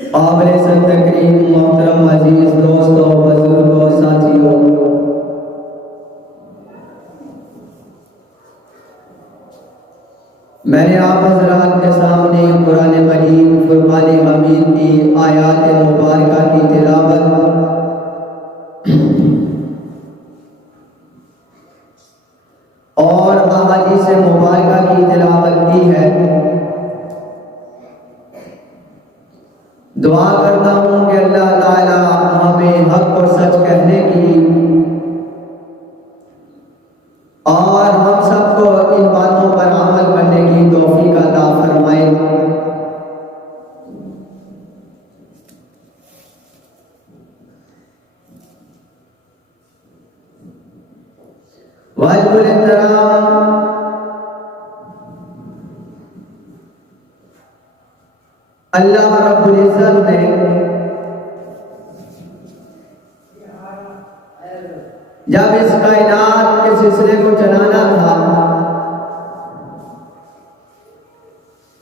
قابل سر تکریم محترم عزیز دوستوں بزرگوں ساتھیوں، میں نے آپ حضرات کے سامنے قرآن مجید فرقان حمید کی آیات مبارکہ کی تلاوت اور احادیث مبارکہ کی تلاوت کی ہے۔ دعا کرتا ہوں کہ اللہ تعالی ہمیں حق اور سچ کہنے کی اور ہم سب کو ان باتوں پر عمل کرنے کی توفیق عطا فرمائے۔ واجب الاحترام اللہ رب العزت نے جب اس کائنات کے سلسلے کو چلانا تھا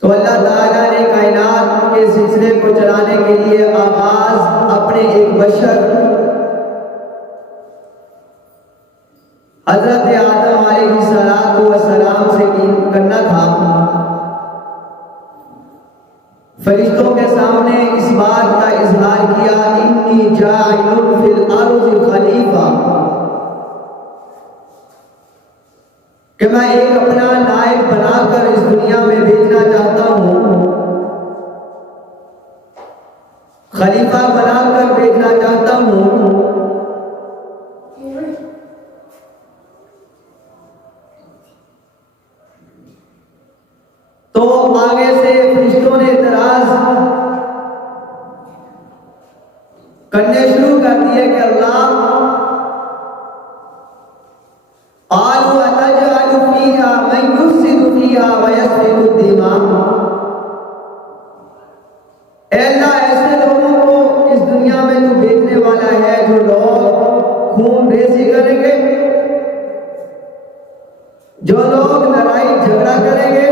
تو اللہ تعالیٰ نے کائنات کے سلسلے کو چلانے کے لیے آغاز اپنے ایک بشر حضرت آدم علیہ السلام سے کرنا تھا۔ فرشتوں کے سامنے اس بات کا اظہار کیا، انی جاعل فی الارض خلیفہ، کہ میں ایک اپنا نائب بنا کر اس دنیا میں بھیجنا چاہتا ہوں، خلیفہ بنا کر بھیجنا چاہتا ہوں۔ تو آگے سے فرشتوں نے اعتراض کرنے شروع کر دیے کہ اللہ قالوا اتجعل فيها من يفسد فيها ويسفك الدماء، اے اللہ ایسے لوگوں کو اس دنیا میں تو بھیجنے والا ہے جو لوگ خون ریزی کریں گے، جو لوگ لڑائی جھگڑا کریں گے،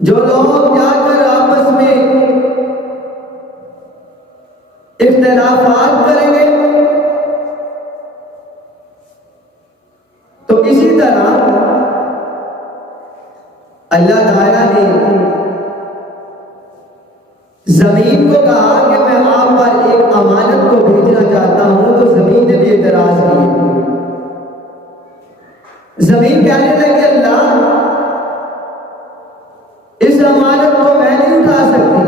جو لوگ جا کر آپس میں اختلافات کریں گے۔ تو اسی طرح اللہ تعالیٰ نے زمین کو کہا کہ میں آپ پر ایک امانت کو بھیجنا چاہتا ہوں، تو زمین نے بھی اعتراض کیا۔ زمین کہنے لگی اللہ اس امانت کو میں نہیں اٹھا سکتی۔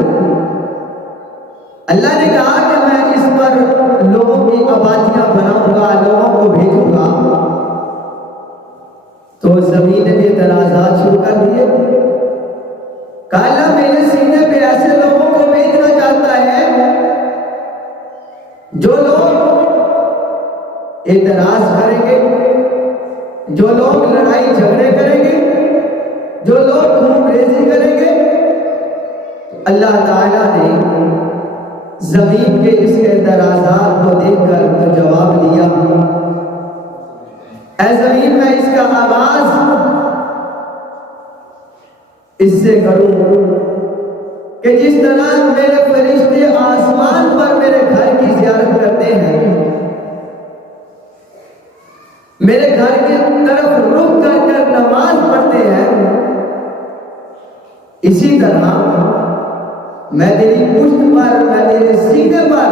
اللہ نے کہا کہ میں اس پر لوگوں کی آبادیاں بناؤں گا، لوگوں کو بھیجوں گا۔ تو زمین نے بھی اعتراضات شروع کر دیے، کہا اللہ میرے سینے پہ ایسے لوگوں کو بھیجنا چاہتا ہے جو لوگ اعتراض کریں گے، جو لوگ لڑائی جھگڑے کریں گے، جو لوگ خون ریزی کریں گے۔ اللہ تعالیٰ نے زمین کے اس اعتراضات کو دیکھ کر تو جواب دیا، اے زمین میں اس کا آغاز اس سے کروں کہ جس طرح میرے فرشتے آسمان پر میرے گھر کی زیارت کرتے ہیں، میرے گھر کی طرف رخ کر کر نماز پڑھتے ہیں، اسی طرح میں تیری پشت پر، میں تیرے سینے پر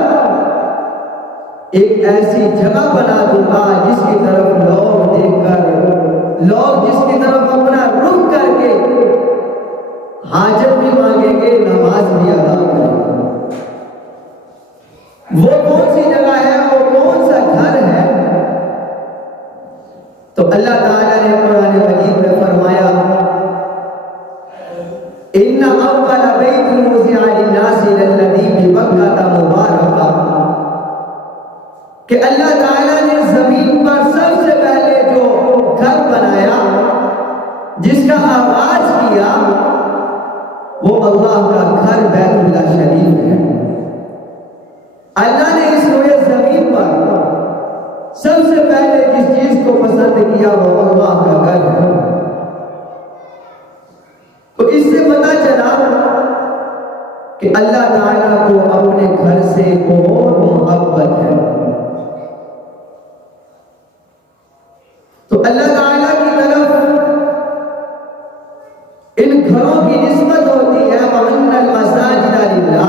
ایک ایسی جگہ بنا دوں گا جس کی طرف لوگ دیکھ کر، لوگ جس کی طرف اپنا رخ کر کے حاجت بھی مانگیں گے، نماز بھی ادا کریں گے۔ وہ کون سی جگہ ہے، وہ کون سا گھر ہے؟ تو اللہ تعالیٰ نے قرآن مجید میں فرمایا، ان اول بیت وضع للناس للذی ببکۃ مبارکہ، کہ اللہ تعالیٰ نے زمین پر سب سے پہلے جو گھر بنایا، جس کا آغاز کیا، وہ اللہ کا گھر بیت اللہ شریف ہے۔ اللہ نے اس روئے زمین پر سب سے پہلے جس چیز کو پسند کیا وہ اللہ کا گھر ہے۔ کہ اللہ تعالیٰ کو اپنے گھر سے بہت محبت ہے. تو اللہ تعالیٰ کی طرف ان گھروں کی نسبت ہوتی ہے وَأَنَّ الْمَسَاجِدَ لِلَّهِ،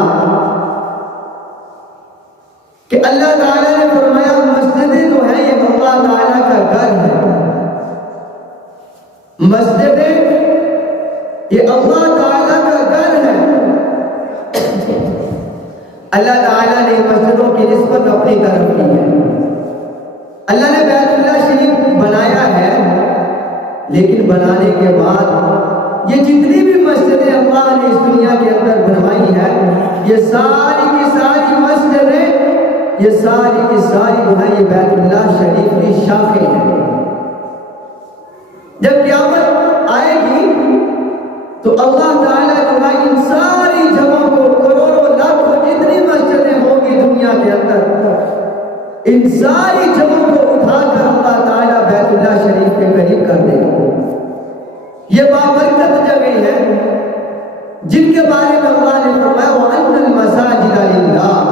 کہ اللہ تعالیٰ نے فرمایا مسجدیں جو ہیں یہ اللہ تعالیٰ کا گھر ہے. مسجدیں یہ اللہ تعالیٰ کا گھر ہے. اللہ تعالیٰ نے مسجدوں کی نسبت اپنی طرف کی ہے. اللہ نے بیت اللہ شریف بنایا ہے، لیکن بنانے کے بعد یہ جتنی بھی مسجدیں اللہ نے اس دنیا کے اندر بنوائی ہیں، یہ ساری کی ساری مسجدیں، یہ ساری کی ساری جو ہے یہ بیت اللہ شریف کی شاخیں ہیں. جب قیامت آئے گی تو اللہ تعالیٰ جو ہے ان ساری جگہوں کو، کروڑوں لاکھوں جتنی مسجدیں ہوں گی دنیا کے اندر، ان ساری جگہوں کو اٹھا کر اللہ تعالیٰ بیت اللہ شریف کے قریب کر دے گا. یہ بابرکت جگہ ہیں جن کے بارے میں اللہ نے فرمایا وَأَنَّ الْمَسَاجِدَ لِلَّهِ،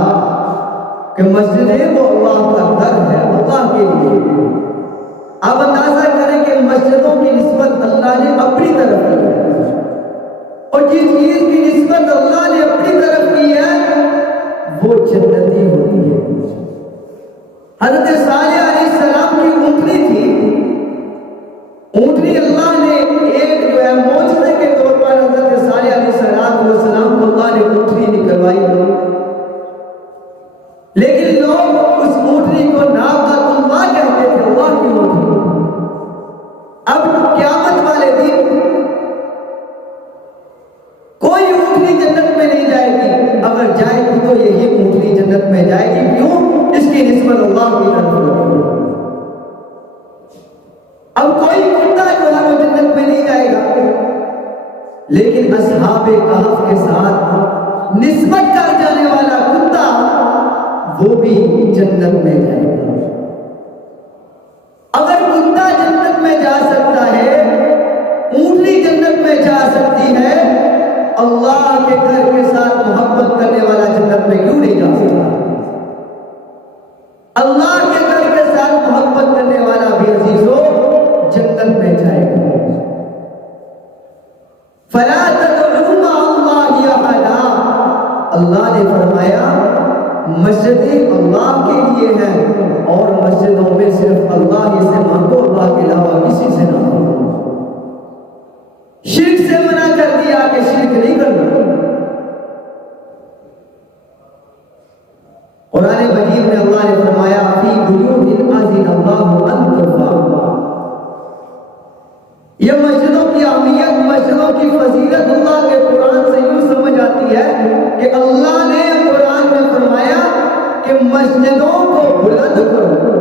کہ مسجدیں وہ اللہ کا گھر ہے، اللہ کے لیے. آپ اندازہ کریں کہ مسجدوں کی نسبت اللہ نے اپنی طرف کی ہے، اور جس چیز کی نسبت اللہ نے اپنی طرف کی ہے وہ جنتی ہوتی ہے. حضرت صالح علیہ السلام کی اونٹنی تھی. اونٹنی اللہ نے ایک جو ہے معجزے کے طور پر حضرت صالح علیہ السلام کو اللہ نے اونٹنی نکلوائی، لیکن لوگ اس اونٹنی کو ناقۃ اللہ کہتے تھے، اللہ کی اونٹنی. اب قیامت والے دن کوئی اونٹنی جنت میں نہیں جائے گی، اگر جائے گی تو یہی اونٹنی جنت میں جائے گی. کیوں؟ اس کی نسبت اللہ کی طرف ہوگی. اب کوئی کتا جو ہے وہ جنت میں نہیں جائے گا، لیکن اصحاب کہف کے ساتھ نسبت کر جانے والا کتا وہ بھی جنت میں جائے گا. اگر کتا جنت میں جا سکتا ہے، اونٹنی جنت میں جا سکتی ہے، اللہ کے گھر کے ساتھ محبت کرنے والا جنت میں کیوں نہیں جا سکتا؟ اللہ کے گھر کے ساتھ محبت کرنے والا بھی عزیزو جنت میں جائے گا. فلا تدعوا مع اللہ احدا، اللہ نے فرمایا مسجدیں اللہ کے لیے ہیں، اور مسجدوں میں صرف اللہ ہی سے مانگو، اللہ کے علاوہ کسی سے نہ مانگو. شرک سے منع کر دیا کہ شرک نہیں کرنا. قرآن مجید میں اللہ نے فرمایا فی بیوت اذن اللہ ان ترفع، یہ مسجدوں کی اہمیت، مسجدوں کی فضیلت اللہ کے قرآن سے یوں سمجھ آتی ہے کہ اللہ نے قرآن میں فرمایا کہ مسجدوں کو بلند کرو.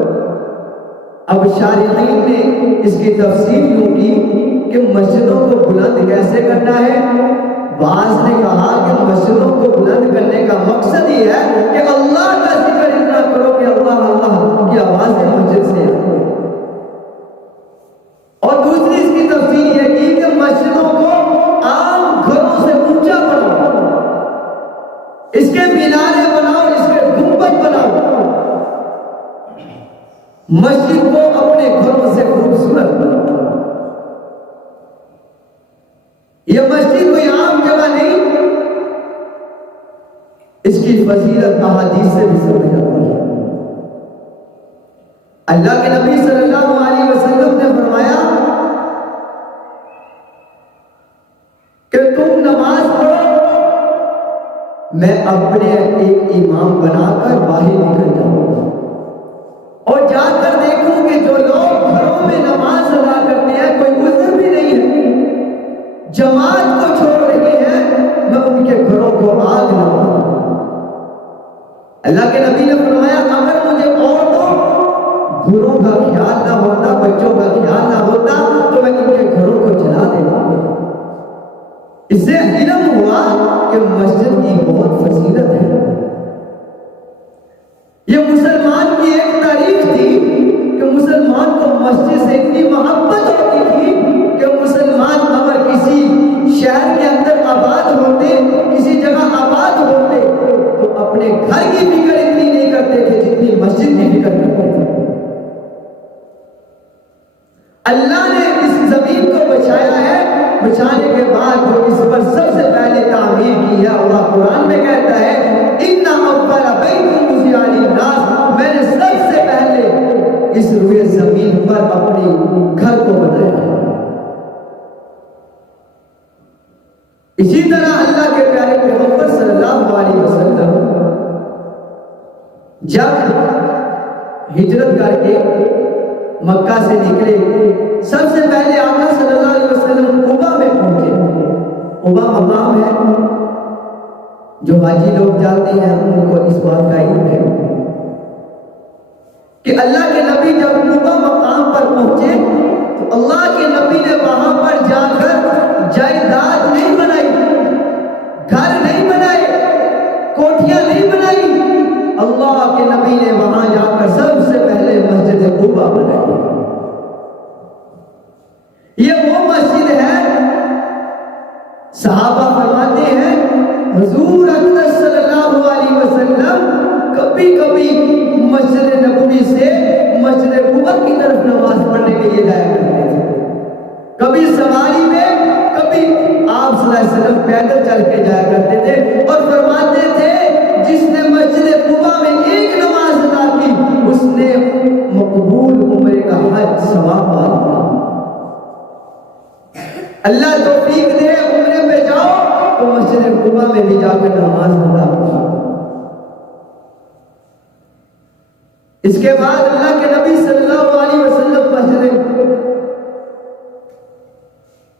اب شارحین نے اس کی تفسیر یوں کی کہ مسجدوں کو بلند کیسے کرنا ہے. بعض نے کہا کہ مسجدوں کو بلند کرنے کا مقصد یہ ہے کہ اللہ کا ذکر اتنا کرو کہ اللہ اللہ کی آوازیں مسجد سے آئے. اور دوسری اس کی تفسیر یہ کی کہ مسجدوں کو عام گھروں سے اونچا بناؤ، اس کے مینارے بناؤ، اس کے گنبد بناؤ، مسجد کو اپنے گھروں سے خوبصورت بناؤ. یہ مسجد کوئی عام جگہ نہیں، اس کی فضیلت احادیث سے بھی سمجھ آتی ہے. اللہ کے نبی صلی اللہ علیہ وسلم نے فرمایا کہ تم نماز پڑھو، میں اپنے ایک امام بنا کر باہر نکل جاؤں گا اور جا کر دیکھوں کہ جو لوگ گھروں میں نماز ادا کرتے ہیں کوئی عذر بھی نہیں ہے، جماعت کو چھوڑ رہے ہیں، میں ان کے گھروں کو آگ لگاؤں. اللہ کے نبی نے فرمایا اگر مجھے عورتوں گھروں کا خیال نہ ہوتا، بچوں کا خیال نہ ہوتا تو میں ان کے گھروں کو جلا دیتا. اس سے علم ہوا کہ مسجد کی بہت فضیلت ہے. یہ مسلمان کی ایک تعریف تھی کہ مسلمان کو مسجد سے اتنی محبت ہوتی تھی کہ مسلمان اگر کسی شہر کے اندر آباد ہوتے، کسی جگہ آباد اللہ نے اس زمین کو بچایا ہے، بچانے کے بعد جو اس پر سب سے پہلے تعمیر کی ہے، اللہ قرآن میں کہتا ہے اِنَّ أَوَّلَ بَيْتٍ وُضِعَ لِلنَّاسِ، میں نے سب سے پہلے اس روئے زمین پر اپنے گھر کو بنایا ہے۔ اسی طرح اللہ کے پیارے پیغمبر صلی اللہ علیہ وسلم جب ہجرت کر کے مکہ سے نکلے، سب سے پہلے آقا صلی اللہ علیہ وسلم قبا میں پہنچے۔ قبا مقام ہے، جو حاجی لوگ جاتے ہیں ان کو اس بات کا علم ہے کہ اللہ کے نبی جب قبا مقام پر پہنچے تو اللہ کے نبی نے وہاں پر جا کر جائیداد نہیں بنائی، گھر نہیں بنائے، کوٹھیاں نہیں بنائی، اللہ کے نبی نے وہاں جا کر سب سے پہلے مسجد قبا بنائی۔ یہ وہ مسجد ہے، صحابہ فرماتے ہیں حضور اکرم صلی اللہ علیہ وسلم کبھی کبھی مسجد نبوی سے مسجد قبا کی طرف نماز پڑھنے کے لیے جایا کرتے تھے، کبھی سواری میں، کبھی آپ صلی اللہ علیہ وسلم پیدل چل کے جایا کرتے تھے، اور فرماتے تھے جس نے مسجد قبا میں ایک نماز ادا کی اس نے مقبول عمرے کا حج ثواب پا لیا۔ اللہ توفیق دے عمرے پہ جاؤ تو مسجد قبا میں بھی جا کر نماز ادا کرو۔ اس کے بعد اللہ کے نبی صلی اللہ علیہ وسلم مسجد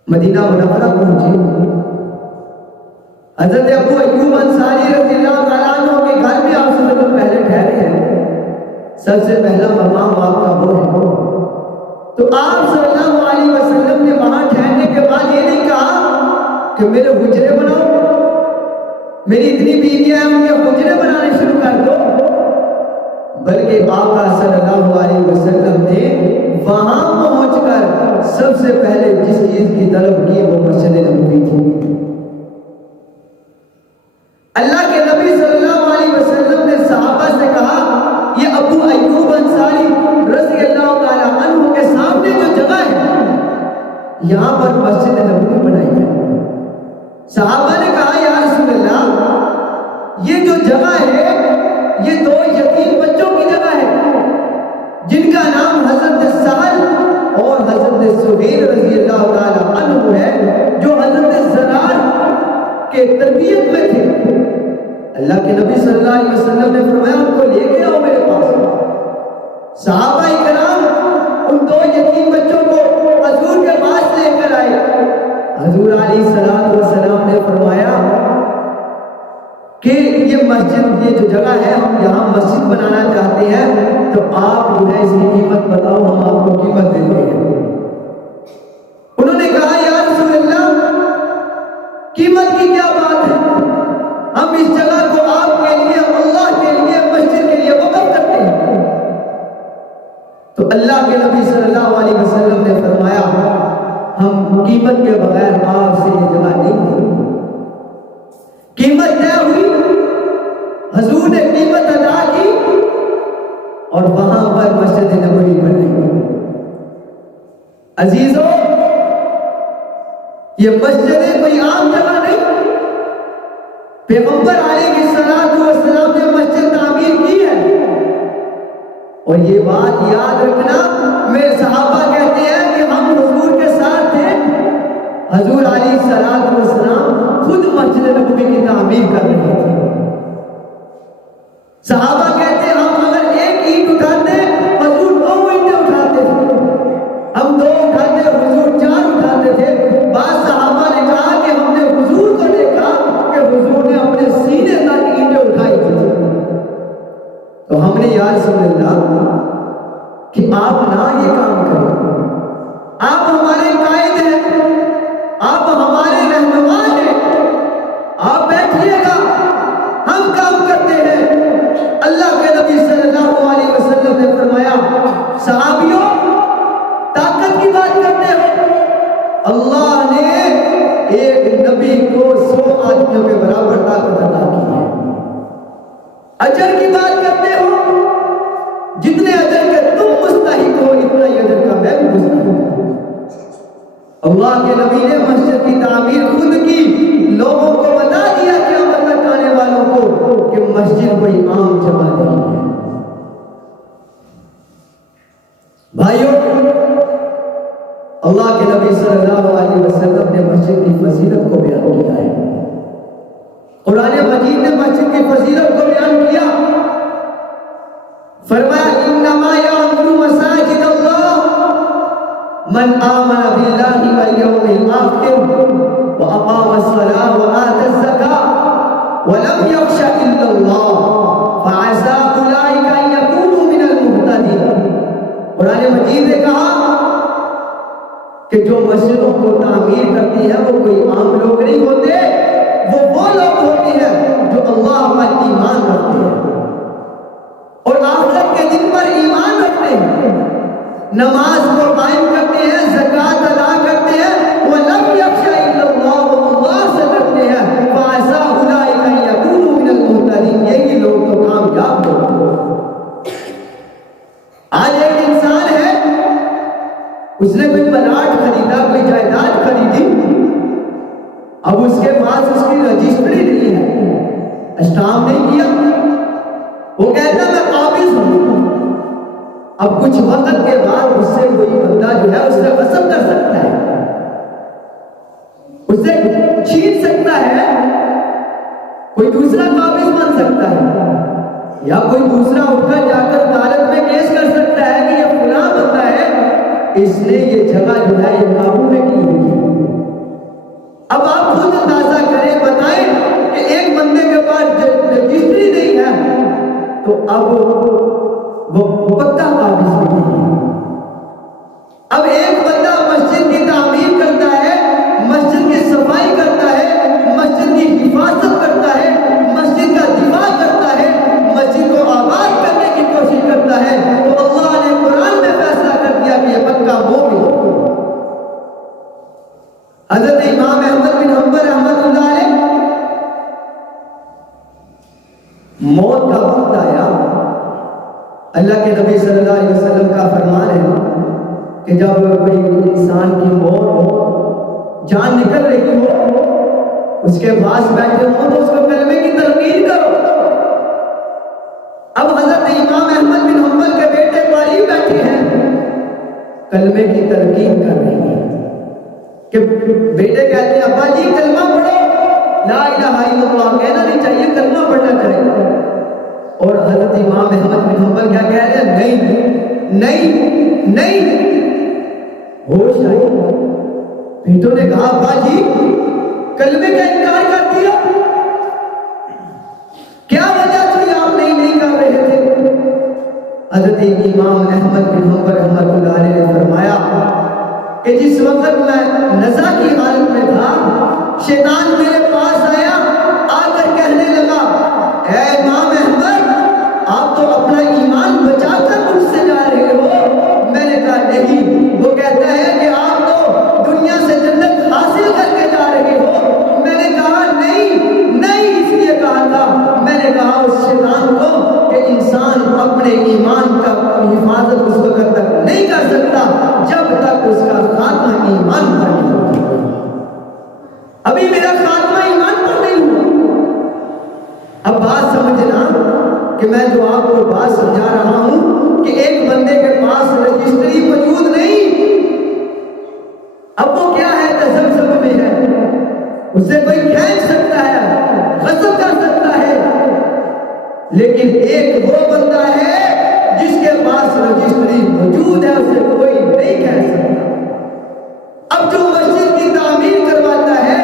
مدینہ منورہ پہنچے۔ حضرت ابو ایوب انصاری رضی اللہ تعالیٰ عنہ کے گھر میں آپ سے پہلے ٹھہرے ہیں، سب سے پہلا مقام آپ کا وہ ہے۔ تو آپ صلی اللہ علیہ وسلم نے وہاں ٹھہرنے کے بعد یہ نہیں کہا کہ میرے حجرے بناؤ، میری اتنی بیویاں ہیں ان کے حجرے بنانے شروع کر دو، بلکہ آقا صلی اللہ علیہ وسلم نے وہاں پہنچ کر سب سے پہلے جس چیز کی طلب کی وہ مسجد نبوی تھی۔ اللہ کے نبی صلی اللہ علیہ وسلم نے صحابہ سے کہا یہ ابو ایوب انصاری رضی اللہ تعالیٰ عنہ کے سامنے جو جگہ ہے یہاں پر مسجد نبوی بنائی ہے۔ صحابہ نے کہا یا رسول اللہ یہ جو جگہ ہے یہ دو یتیم بچوں کی جگہ ہے جن کا نام حضرت سہل اور حضرت سہیل رضی اللہ تعالیٰ عنہ ہے، جو حضرت زرار کے تربیت میں تھے۔ اللہ کے نبی صلی اللہ علیہ وسلم نے فرمایا ان کو لے کے آؤ میرے پاس۔ صحابہ کرام ان دو یتیم بچوں کو حضور کے پاس لے کر آئے۔ حضور علیہ السلام نے فرمایا کہ یہ مسجد، یہ جو جگہ ہے ہم یہاں مسجد بنانا چاہتے ہیں، تو آپ جو ہے اس کی قیمت بتاؤ، ہم آپ کو قیمت دیتے ہیں۔ انہوں نے کہا یا رسول اللہ قیمت کی کیا بات ہے، ہم اس جگہ کو آپ کے لیے، اللہ کے لیے، مسجد کے لیے وقف کرتے ہیں۔ تو اللہ کے نبی صلی اللہ علیہ وسلم نے فرمایا ہم قیمت کے بغیر آپ سے یہ جگہ نہیں دیں گے۔ قیمت طے ہوئی، حضور نے قیمت ادا کی اور وہاں پر مسجد نبوی بنائی۔ عزیزوں یہ مسجد کوئی عام جگہ نہیں، پیغمبر علیہ السلام نے مسجد تعمیر کی ہے۔ اور یہ بات یاد رکھنا، میرے صحابہ کہتے ہیں کہ ہم حضور کے ساتھ تھے، حضور علیہ السلام خود مسجد نبوی کی تعمیر کر رہے تھے۔ صحابہ کہتے ہیں ہم اگر ایک اینٹ اٹھاتے حضور دو اینٹیں اٹھاتے تھے، ہم دو اٹھاتے حضور چار اٹھاتے تھے۔ بعض صحابہ نے کہا کہ ہم نے حضور کو دیکھا کہ حضور نے اپنے سینے تک اینٹیں اٹھائی تھی۔ تو ہم نے یا رسول اللہ کہ آپ نہ یہ کام کریں، آپ ہمارے قائد ہیں، آپ ہمارے رہنما ہیں، آپ بیٹھیے گا، ہم کام کرتے ہیں۔ اللہ کے نبی صلی اللہ علیہ وسلم نے فرمایا صحابیوں طاقت کی بات کرتے ہو، اللہ نے ایک نبی کو 100 آدمیوں کے برابر طاقت عطا کی ہے۔ اجر کی بات کرتے ہو، جتنے اجر کے تم مستحق ہو اتنا ہی اجر کا میں بھی مستحق ہوں۔ اللہ کے نبی نے مسجد کی تعمیر خود کی، لوگوں کو بتا دیا قیامت تک آنے والوں کو کہ مسجد کوئی عام جگہ نہیں ہے۔ بھائیوں، اللہ کے نبی صلی اللہ علیہ وسلم نے مسجد کی فضیلت کو بیان کیا ہے۔ قرآن مجید نے مسجد کی فضیلت کو بیان کیا، فرمایا انما یعمر مساجد اللہ من آمن باللہ والیوم الآخر واقام الصلاة وآتى الزکاة ولم یخش الا اللہ فعسى اولئک ان یکونوا من المہتدین۔ قرآن مجید نے کہا کہ جو مسجدوں کو تعمیر کرتی ہے وہ کوئی عام لوگ نہیں ہوتے، وہ لوگ ہوتے ہیں جو اللہ پر ایمان رکھتے ہیں اور آخرت کے دن پر ایمان رکھتے ہیں، نماز کو قائم کرتے ہیں، زکوٰۃ ادا کرتے ہیں، وَلَمْ يَخْشَ إِلَّا اللَّهُ، اللہ سے ڈرتے ہیں، فَعَسَىٰ أُولَٰئِكَ أَن يَكُونُوا مِنَ الْمُهْتَدِينَ، یہی لوگ تو کامیاب ہوتے ہیں۔ آج ایک انسان ہے، اس نے کوئی پلاٹ خریدا، کوئی جائیداد خریدی، اب اس کے پاس اس کی رجسٹری نہیں ہے، اسٹامپ نہیں کیا، وہ کہتا میں قابض ہوں۔ اب کچھ وقت کے بعد اس سے کوئی بندہ جو ہے اس سے غصب کر سکتا ہے، اس سے چھین سکتا ہے، کوئی دوسرا قابض بن سکتا ہے، یا کوئی دوسرا اٹھ کر جا کر عدالت میں کیس کر سکتا ہے کہ یہ فلاں بندہ ہے، اس نے یہ جگہ جو ہے یہ قابو میں کی ہوئی ہے۔ اب آپ خود اندازہ کریں، بتائیں کہ ایک بندے کے پاس رجسٹری نہیں ہے تو اب وہ پکا قابض بھی نہیں ہے۔ اب ایک بندہ مسجد کی تعمیر کرتا ہے، مسجد کی صفائی کرتا ہے، مسجد کی حفاظت کرتا ہے، مسجد کا دفاع کرتا ہے، مسجد کو آباد کرنے کی کوشش کرتا ہے، تو اللہ نے قرآن میں فیصلہ کر دیا کہ یہ پکا مومن۔ حضرت امام احمد بن حنبل رحمۃ اللہ علیہ، موت کا وقت آیا، اللہ کے نبی صلی اللہ علیہ وسلم کا فرمان ہے کہ جب کوئی انسان کی موت جان نکل رہی ہو، اس کے پاس بیٹھے ہو تو اس کو کلمے کی تلقین کرو۔ اب حضرت امام احمد بن حنبل کے بیٹے قریب بیٹھے ہیں، کلمے کی تلقین کر رہے ہیں کہ بیٹے کہتے ہیں ابا جی کلمہ پڑھو، لا الہ الا اللہ کہنا نہیں چاہیے، کلمہ پڑھنا چاہیے۔ اور حضرت امام احمد بن حنبل کیا کہہ رہے ہیں؟ نہیں نہیں نہیں۔ ہوش آئی، بیٹوں نے کہا ابا جی کلمے کا انکار کر دیا، کیا وجہ تھی آپ نہیں کر رہے تھے؟ حضرت امام احمد بن حنبل رحمۃ اللہ علیہ نے فرمایا کہ جس وقت میں نزع کی حالت میں تھا، شیطان میرے پاس آیا، آ کر کہنے لگا اے امام احمد آپ تو اپنا ایمان بچا کر مجھ سے جا رہے ہو۔ میں نے کہا نہیں، وہ کہتا ہے کہ آپ تو دنیا سے جنت حاصل کر کے جا رہے ہو۔ میں نے کہا نہیں، اس لیے کہا تھا، میں نے کہا اس شیطان کو کہ انسان اپنے ایمان کا حفاظت اس وقت تک نہیں کر سکتا جب تک اس کا خاتمہ ایمان پر نہیں ہوتا۔ ابھی میرا خاتمہ ایمان پر نہیں ہوا۔ اب بات سمجھنا کہ میں جو آپ کو بات سمجھا رہا ہوں کہ ایک بندے کے پاس رجسٹری موجود نہیں، اب وہ کیا ہے، تذبذب میں ہے، اسے کوئی کھینچ سکتا ہے، غصب کر سکتا ہے، لیکن ایک وہ بندہ ہے جس کے پاس رجسٹری موجود ہے، اسے کوئی نہیں کہہ سکتا۔ اب جو مسجد کی تعمیر کرواتا ہے،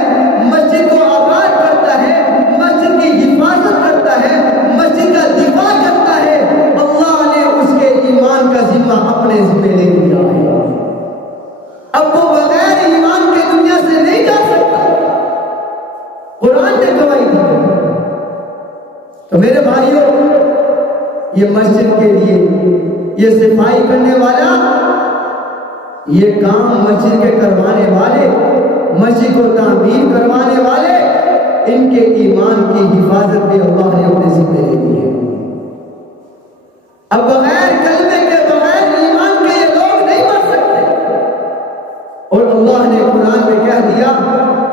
مسجد کو آباد کرتا ہے، مسجد کی حفاظت کرتا ہے، مسجد کا دفاع کرتا ہے، اللہ نے اس کے ایمان کا ذمہ اپنے ذمہ لے لیا ہے۔ اب وہ بغیر ایمان کے دنیا سے نہیں جا سکتا، قرآن نے گواہی دی۔ تو میرے بھائیوں، یہ مسجد کے لیے یہ صفائی کرنے والا، یہ کام مسجد کے کروانے والے، مسجد کو تعمیر کروانے والے، ان کے ایمان کی حفاظت بھی اللہ نے اپنے ذمہ لے لی ہے۔ اب بغیر کلمے کے، بغیر ایمان کے یہ لوگ نہیں مر سکتے، اور اللہ نے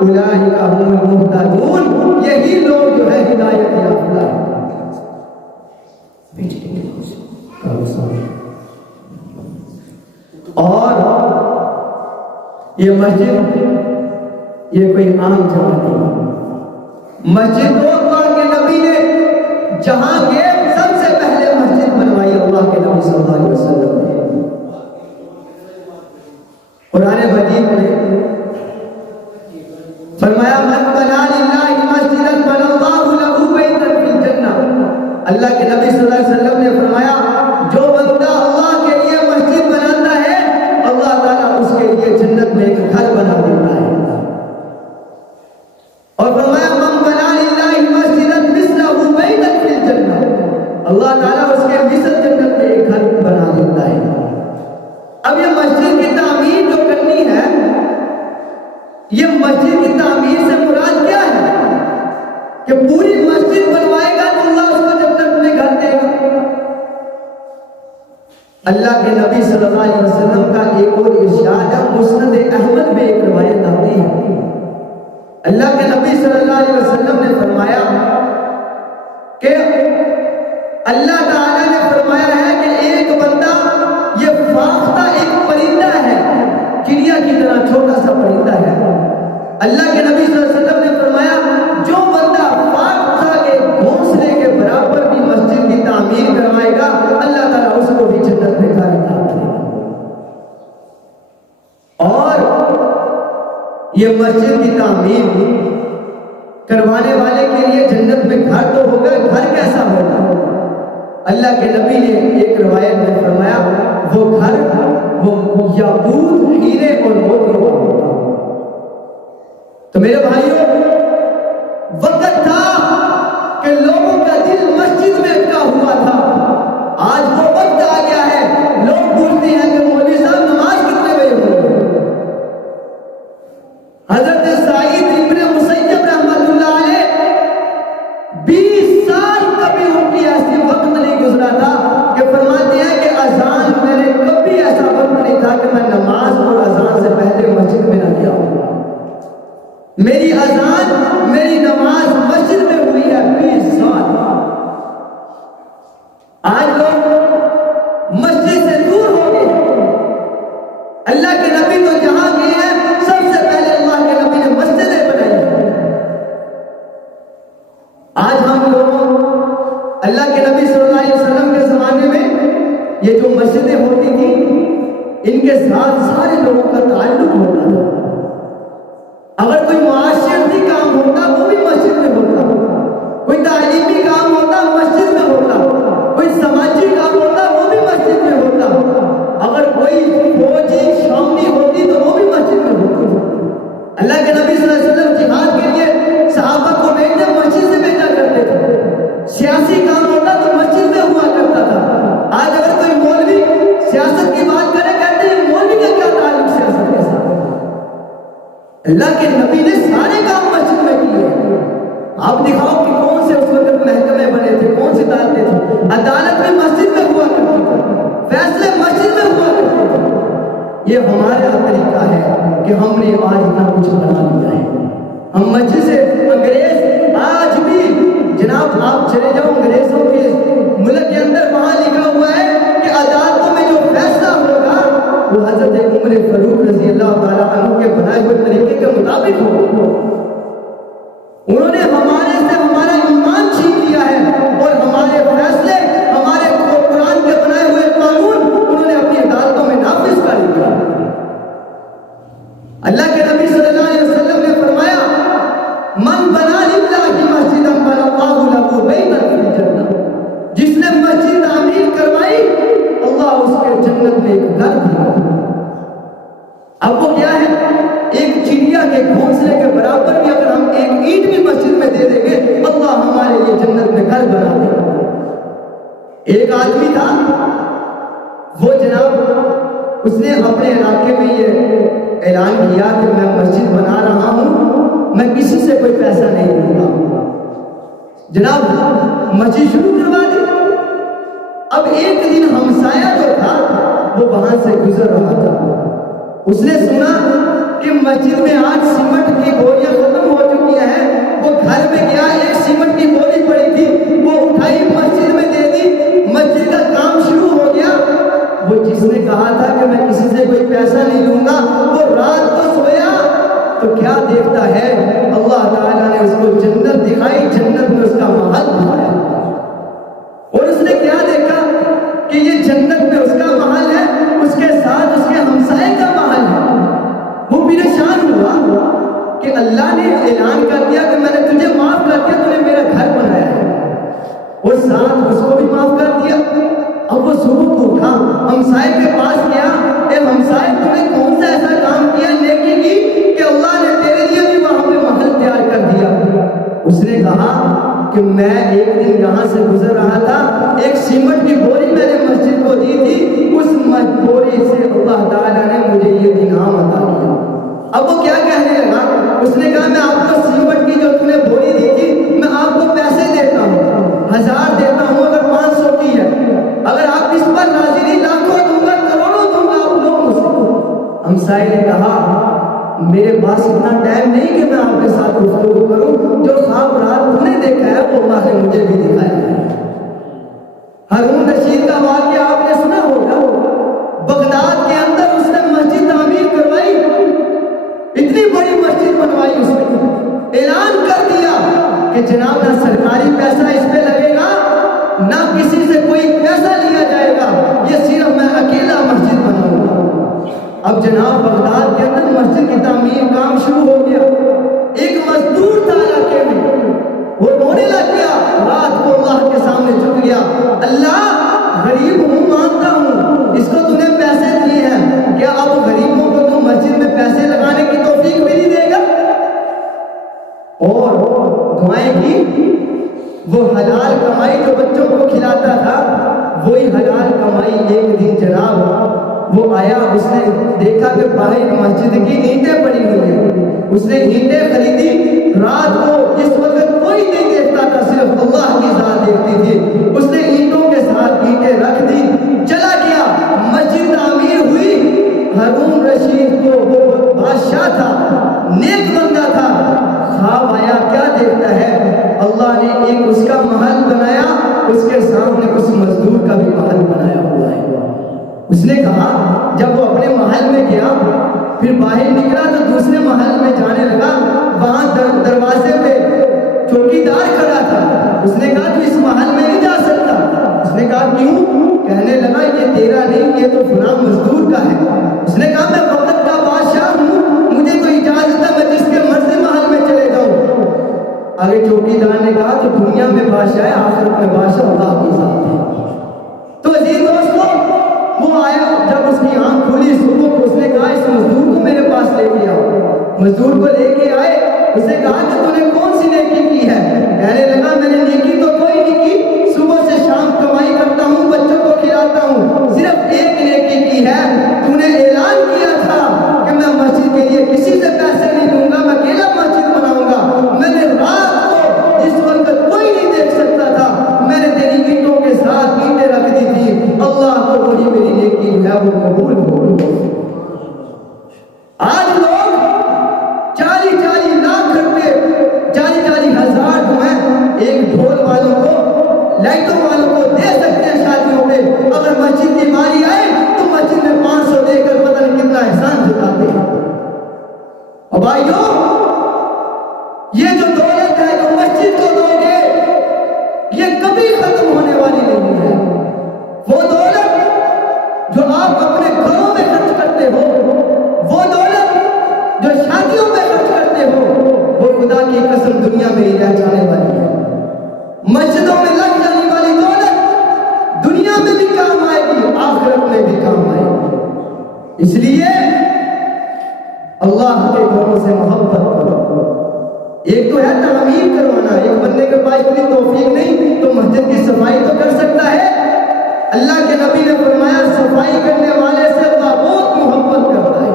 اولئک هم المهتدون، یہی لوگ جو ہے ہدایت یافتہ ہیں۔ اور یہ مسجد یہ کوئی عام جگہ نہیں، مسجد وہ اللہ کے نبی نے جہاں گئے سب سے پہلے مسجد بنوائی اللہ کے نبی صلی اللہ علیہ وسلم نے۔ قرآن مجید میں فرمایا من بنا للہ مسجدا بنى اللہ لہ بیتا فی الجنہ، اللہ کے نبی صلی اللہ علیہ وسلم نے فرمایا جو بندہ اللہ کے لیے مسجد بناتا ہے اللہ تعالیٰ اس کے لیے جنت میں ایک گھر بنا دیتا ہے۔ اور فرمایا من بنا للہ مسجدا مثلہ بیتا فی الجنہ، اللہ تعالیٰ اس کے مثل جنت میں ایک گھر بنا دیتا ہے۔ اب یہ مسجد کی تعمیر جو کرنی ہے، یہ مسجد کی تعمیر سے مراد کیا ہے کہ پوری مسجد بنوائے گا تو اللہ اس کو جنت میں گھر دے گا۔ اللہ کے نبی صلی اللہ علیہ وسلم کا ایک اور ارشاد ہے، مسند احمد میں ایک روایت آتی ہے، اللہ کے نبی صلی اللہ علیہ وسلم نے فرمایا کہ اللہ تعالیٰ نے فرمایا ہے کہ ایک بندہ یہ فاختہ ایک پرندہ ہے، چڑیا کی طرح چھوٹا سا پرندہ ہے۔ اللہ کے نبی صلی اللہ علیہ وسلم نے فرمایا جو بندہ فاختہ کے گھونسلے کے برابر بھی مسجد کی تعمیر کروائے گا اللہ تعالیٰ اس کو بھی جنت میں گھر دے گا۔ اور یہ مسجد کی تعمیر کروانے والے کے لیے جنت میں گھر تو ہوگا، گھر کیسا ہوگا؟ اللہ کے نبی نے ایک روایت میں فرمایا وہ گھر وہ یاقوت، ہیرے اور موتی کا ہوگا۔ تو میرے بھائیوں، وقت تھا کہ لوگوں کا دل مسجد میں اٹکا ہوا تھا، آج وہ وقت آ گیا ہے لوگ پوچھتے ہیں کہ مولوی صاحب نماز کتنے بجے ہوگی؟ حضرت سعید ابن مسیب رحمۃ اللہ علیہ 20 سال کبھی ان کی ایسی وقت نہیں گزرا تھا کہ فرماتے ہیں کہ اذان میں نے کبھی ایسا وقت نہیں تھا کہ میں نماز اور اذان سے پہلے مسجد میں نہ گیا ہوں۔ میری اذان میری نماز مسجد میں ہوئی ہے 20 سال۔ آج لوگ مسجد سے دور ہو گئے، اللہ کے نبی تو جہاں گئے ہیں سب سے پہلے اللہ کے نبی نے مسجدیں بنائی۔ آج ہم لوگ اللہ کے نبی صلی اللہ علیہ وسلم کے زمانے میں یہ جو مسجدیں ہوتی تھیں ان کے ساتھ سارے لوگوں کا تعلق ہوتا تھا۔ اگر کوئی معاشرتی کام ہوتا وہ بھی مسجد میں ہوتا، کوئی تعلیمی کام ہوتا مسجد میں ہوتا، کوئی سماجی کام ہوتا وہ بھی مسجد میں ہوتا، اگر کوئی فوجی شاملی ہوتی تو وہ بھی مسجد میں ہوتی۔ اللہ کے نبی صلی اللہ علیہ وسلم جہاد کے لیے صحابہ کو بھیجتے مسجد سے بھیجا کرتے تھے، سیاسی کام ہوتا تو مسجد میں ہوا کرتا تھا۔ آج اگر کوئی مولوی سیاست کی بات کرے کہتے ہیں مولوی کا کیا تعلق سیاست کے ساتھ؟ اللہ کے نبی نے سارے کام مسجد میں کیے۔ آپ دکھاؤ کہ کون سے اس وقت محکمے بنے تھے، کون سی عدالتیں تھیں؟ عدالت میں مسجد میں ہوا کرتی تھی، فیصلے مسجد میں ہوا کرتے تھے۔ یہ ہمارا طریقہ ہے کہ ہم نے آج اتنا کچھ بنا لیا ہے، ہم مسجد سے انگریز آج بھی جناب آپ چلے جاؤ انگریزوں کے ملک کے اندر وہاں لکھا ہوا ہے کہ عدالتوں میں جو فیصلہ ہوگا وہ حضرت عمر فاروق رضی اللہ تعالیٰ عنہ کے بنائے ہوئے طریقے کے مطابق ہوگا۔ انہوں نے ہمارے سے ہمارا ایمان چھین لیا ہے اور ہمارے فیصلے ہمارے قرآن کے بنائے ہوئے قانون انہوں نے اپنی عدالتوں میں نافذ کر دیا۔ اللہ کے نبی صلی اللہ علیہ وسلم نے فرمایا من بنا للہ مسجدا بنى اللہ لہ بیتا فی الجنہ، جس نے مسجد تعمیر کروائی اللہ اس کے جنت میں ایک گھر دیا۔ اب وہ کیا ہے؟ ایک چڑیا کے گھونسلے کے برابر بھی اگر ہم ایک اینٹ بھی مسجد میں دے دیں گے اللہ ہمارے لیے جنت میں گھر بنا دے گا۔ ایک آدمی تھا وہ جناب اس نے اپنے علاقے میں یہ اعلان کیا کہ میں مسجد بنا رہا ہوں، میں کسی سے کوئی پیسہ نہیں لوں گا۔ جناب مسجد شروع کروا دی۔ اب ایک دن ہمسایہ جو تھا وہ وہاں سے گزر رہا تھا، اس نے سنا کہ مسجد میں آج سیمنٹ کی بوریاں ختم ہو چکی ہیں. وہ گھر میں گیا, ایک سیمنٹ کی بوری پڑی تھی, وہ اٹھائی مسجد میں دے دی, مسجد کا کام شروع ہو گیا. وہ جس نے کہا تھا کہ میں کسی سے کوئی پیسہ نہیں لوں گا, وہ رات کو سویا تو کیا دیکھتا ہے, اللہ تعالیٰ نے اس کو جنت دکھائی, جنت میں اس کا محل دکھایا. اور اس نے کیا دیکھا کہ یہ جنت میں اس کا محل ہے, اس کے ساتھ اس کے ہمسائے کا محل ہے. وہ پریشان ہوا کہ اللہ نے اعلان کر دیا کہ میں نے تجھے معاف کر دیا, تو نے میرا گھر بنایا ہے, اور ساتھ اس کو بھی معاف کر دیا. اب وہ صبح کو اٹھا, ہمسائے کے پاس گیا, اے ہمسائے تو نے کون سا ایسا کام کیا نیکی کی کہ اللہ نے تیرے لیے بھی وہاں پہ محل تیار کر دیا. اس نے کہا کہ میں ایک دن یہاں سے گزر رہا تھا, ایک سیمنٹ کی بوری میں نے مسجد کو دی تھی, اس بوری سے اللہ تعالیٰ نے مجھے یہ انعام عطا کیا. اب وہ کیا کہنے لگا, اس نے کہا میں آپ کو سیمنٹ کی جو تم نے بوری دی تھی, میں آپ کو پیسے دیتا ہوں, 1000 دیتا ہوں اگر 500 کی ہے, اگر آپ اس پر راضی نہیں لاکھوں دوں گا, کروڑوں دوں گا, آپ لوگ مجھ سے. ہمسائے نے کہا میرے پاس اتنا ٹائم نہیں کہ میں آپ کے ساتھ گفتگو کروں, جو خواب رات تم نے دیکھا ہے وہ اللہ نے مجھے بھی دکھایا ہے. ہارون رشید کا واقعہ آپ نے سنا ہوگا, بغداد کے اندر اس نے مسجد تعمیر کروائی, اتنی بڑی مسجد بنوائی, اس نے اعلان کر دیا کہ جناب نہ سرکاری پیسہ اس پہ لگے گا, نہ کسی سے کوئی پیسہ لیا جائے گا, یہ صرف میں اکیلا مسجد بناؤں گا. اب جناب بغداد کے اندر مسجد کی تعمیر کام شروع ہو گیا. ایک مزدور تھا علاقے میں, وہ رونے لگ گیا, رات کو اللہ کے سامنے جھک گیا, اللہ غریب ہوں مانتا ہوں, اس کو تو نے پیسے دیے ہیں, کیا اب غریبوں کو تو مسجد میں پیسے لگانے کی توفیق بھی نہیں دے گا؟ اور دعائیں کی, وہ حلال کمائی جو بچوں کو کھلاتا تھا, وہی حلال کمائی ایک دن جناب وہ آیا, اس نے دیکھا کہ باہر مسجد کی اینٹیں پڑی ہوئی ہیں, اس نے اینٹیں خریدی. رات کو جس وقت کوئی نہیں دیکھتا تھا, صرف اللہ کی ذات دیکھتی تھی, اس نے اینٹوں کے ساتھ اینٹیں رکھ دی, چلا گیا, مسجد تعمیر ہوئی. ہارون رشید کو وہ بادشاہ تھا, نیک بندہ تھا, خواب آیا, کیا دیکھتا ہے, اللہ نے ایک اس کا محل بنایا, اس کے سامنے اس مزدور کا بھی محل بنایا ہوا ہے. اس نے کہا جب وہ اپنے محل میں گیا, پھر باہر نکلا تو دوسرے محل میں جانے لگا, وہاں دروازے پہ چوکیدار کھڑا تھا. اس نے کہا تو اس محل میں نہیں جا سکتا. اس نے کہا کیوں؟ کہنے لگا یہ تیرا نہیں, یہ تو فلاں مزدور کا ہے. اس نے کہا میں وقت کا بادشاہ ہوں, مجھے تو اجازت ہے میں جس کے مرضی محل میں چلے جاؤں. آگے چوکیدار نے کہا تو دنیا میں بادشاہ ہے, آخرت میں بادشاہ اللہ کی ذات ہے. تو عزیز دوستو, وہ آیا, جب اس کی آنکھ کھلی صبح کو, اس نے کہا اس مزدور کو میرے پاس لے کے آؤ. مزدور کو لے کے آئے, اس نے کہا کہ تو نے کون سی نیکی کی ہے؟ کہنے لگا میں نے نیکی تو کوئی نہیں کی, صبح سے شام کمائی کرتا ہوں, بچوں کو کھلاتا ہوں, صرف ایک نیکی کی ہے, تو نے اعلان کیا تھا کہ میں مسجد کے لیے کسی سے پیسے نہیں لوں گا, میں اکیلا مسجد بناؤں گا. میں نے رات کو جس وقت کوئی نہیں دیکھ سکتا تھا, میں نے تیری اینٹوں کے ساتھ اینٹیں رکھ دی تھی, اللہ کو وہی میری نیکی جو ہے وہ قبول ہو گئی. آج لوگ 40-40 لاکھ روپے, 40-40 ہزار جو ہیں ایک ڈھول والوں کو, لائٹوں والوں کو دے سکتے ہیں شادیوں پہ, اگر مسجد کی باری آئے تو مسجد میں 500 دے کر پتہ نہیں کتنا احسان جتاتے ہیں. اور بھائیو, یہ جو دولت ہے جو مسجد کو دو گے, یہ کبھی ختم ہونے والی نہیں ہے. وہ دولت جو آپ اپنے گھروں میں خرچ کرتے ہو, وہ دولت جو شادیوں میں خرچ کرتے ہو, وہ خدا کی قسم دنیا میں ہی رہ جانے والی ہے. مسجدوں میں لگ جانے والی دولت دنیا میں بھی کام آئے گی, آخرت میں بھی کام آئے گی. اس لیے اللہ کے گھروں سے محبت کرو. ایک تو ہے تعمیر کروانا, ایک بندے کے پاس اتنی توفیق نہیں تو مسجد کی صفائی تو کر سکتا ہے. اللہ کے نبی نے فرمایا صفائی کرنے والے سے اللہ بہت محبت کرتا ہے.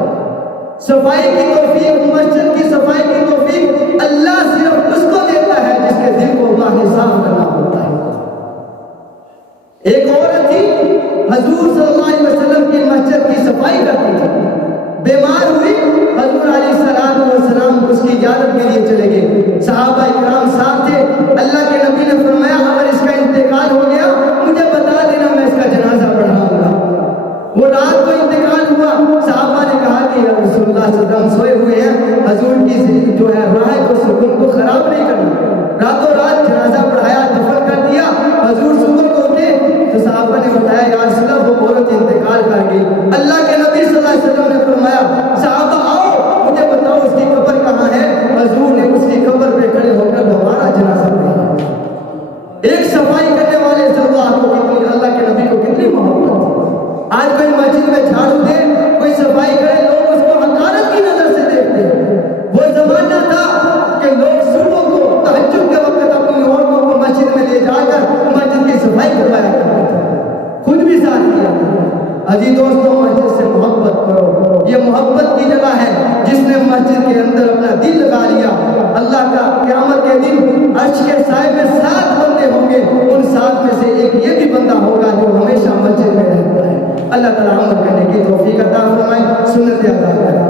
صفائی کی توفیق, مسجد کی صفائی کی توفیق اللہ صرف اس کو دیتا ہے جس کے دل کو اللہ نے صاف کرنا ہوتا ہے. ایک عورت تھی, حضور صلی اللہ علیہ وسلم کی مسجد کی صفائی کرتی تھی, بیمار ہوئی, حضور علیہ چلے گئے. صحابہ اکرام ساتھ تھے. اللہ کے نبی نے فرمایا اگر اس کا انتقال ہو گیا مجھے بتا دینا, میں اس کا جنازہ پڑھاؤں گا. وہ رات کو انتقال ہوا. صحابہ نے کہا کہ یا رسول اللہ صلی اللہ علیہ وسلم سوئے ہوئے ہیں, حضور کی جو ہے راہ کو سکون کو خراب نہیں کرنا. راتوں رات جنازہ پڑھایا, دفن کر دیا. حضور صبح کو اٹھے تو صحابہ نے بتایا یا رسول اللہ وہ عورت انتقال کر گئی. اللہ کے نبی صلی اللہ علیہ وسلم نے فرمایا صحابہ آؤ مجھے بتاؤ اس کی قبر کہاں ہے. حضور نے اس کی قبر پہ کھڑے ہو کر دوبارہ جنازہ پڑھا. ایک صفائی کرنے والے اللہ کو کتنی, اللہ کے نبی کو کتنی محبت. آج کوئی مسجد میں جھاڑو دے, کوئی صفائی کرے, لوگ اس کو حقارت کی نظر سے دیکھتے ہیں. وہ زمانہ تھا کہ لوگ صبح کو تہجد کے وقت اپنی عورتوں کو مسجد میں لے جا کر مسجد کی صفائی کروایا کرتے تھے, خود بھی ساتھ کیا. عزیز دوستوں, مسجد سے محبت کرو. یہ محبت کی جگہ ہے. جس نے مسجد کے اندر اپنا دل لگا لیا, اللہ کا قیامت کے دن عرش کے سائے میں 7 بندے ہوں گے. ان 7 میں سے ایک یہ بھی بندہ ہوگا جو ہمیشہ مسجد میں رہتا ہے. اللہ تعالیٰ عمل کرنے کی توفیق عطا فرمائے, سنت عطا کرے.